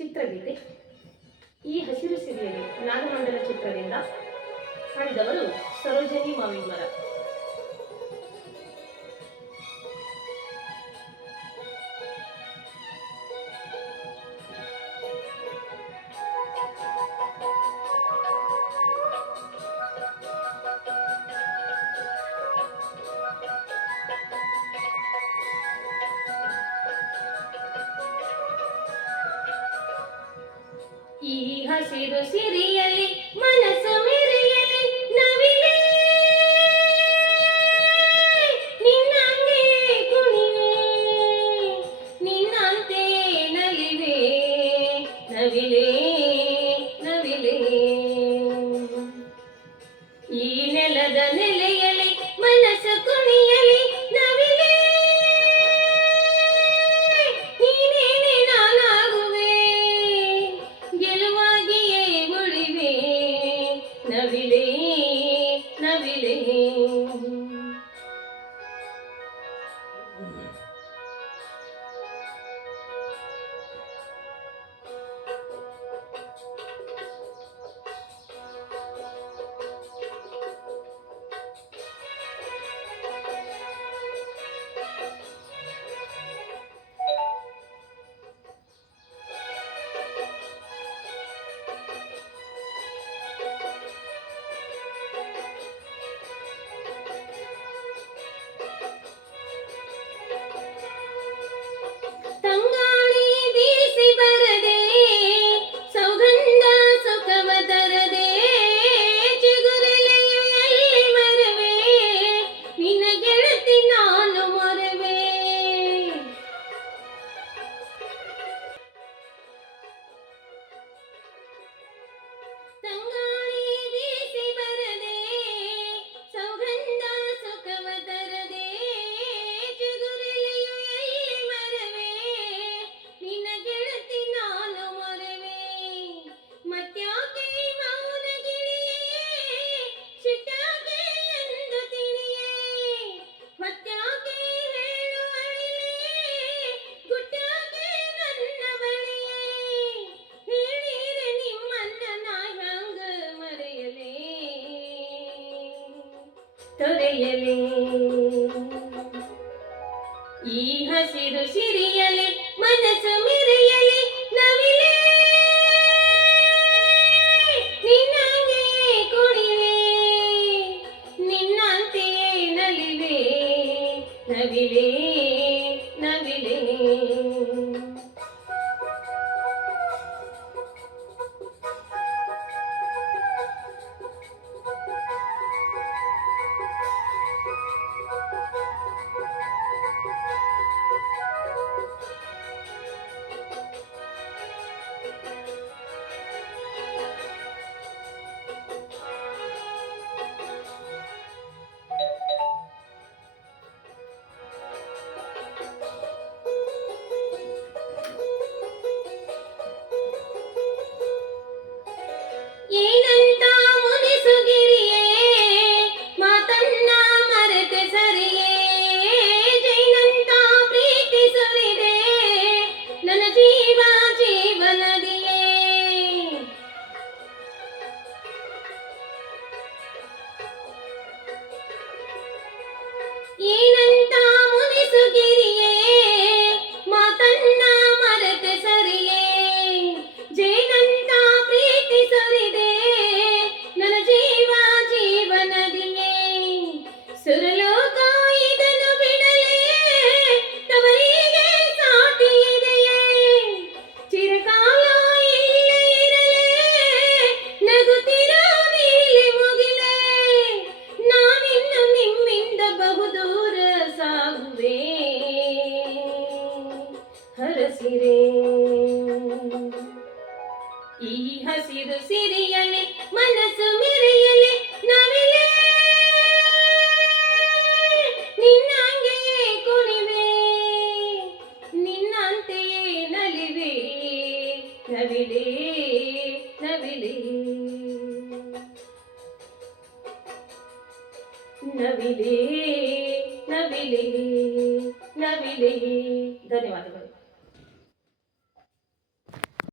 ಚಿತ್ರಗೀತೆ. ಈ ಹಸಿರು ಸಿರಿಯಲ್ಲಿ ನಾಗಮಂಡಲ ಚಿತ್ರದಿಂದ ಹಾಡಿದವರು ಸರೋಜಿನಿ ಮಾವಿನ ಹಸಿರು ಸಿರಿಯಲಿ ಮನಸ್ಸು ಮಿರಿಯಲಿ ನವಿಲೇ. ನಿನ್ನಂತೆ ಕುಣಿವೆ ನಿನ್ನಂತೆ ನಲಿವೆ ನವಿಲೇ. நவிலே நவிலே ಬೆಳೆಯಲಿ ಈ ಹಸಿರು ಸಿರಿಯಲಿ ಮನಸ್ಸು ಇದು ಸಿರಿಯಲಿ ಮನಸ್ಸು ಮಿರಿಯಲಿ ನವಿಲೆ ನಿನ್ನಂಗೆಯೇ ಕುಣಿವೆ ನಿನ್ನಂತೆಯೇ ನಲಿವೆ ನವಿಲೆ ನವಿಲೆ ನವಿಲೆ ನವಿಲೆ ನವಿಲೆ ಧನ್ಯವಾದಗಳು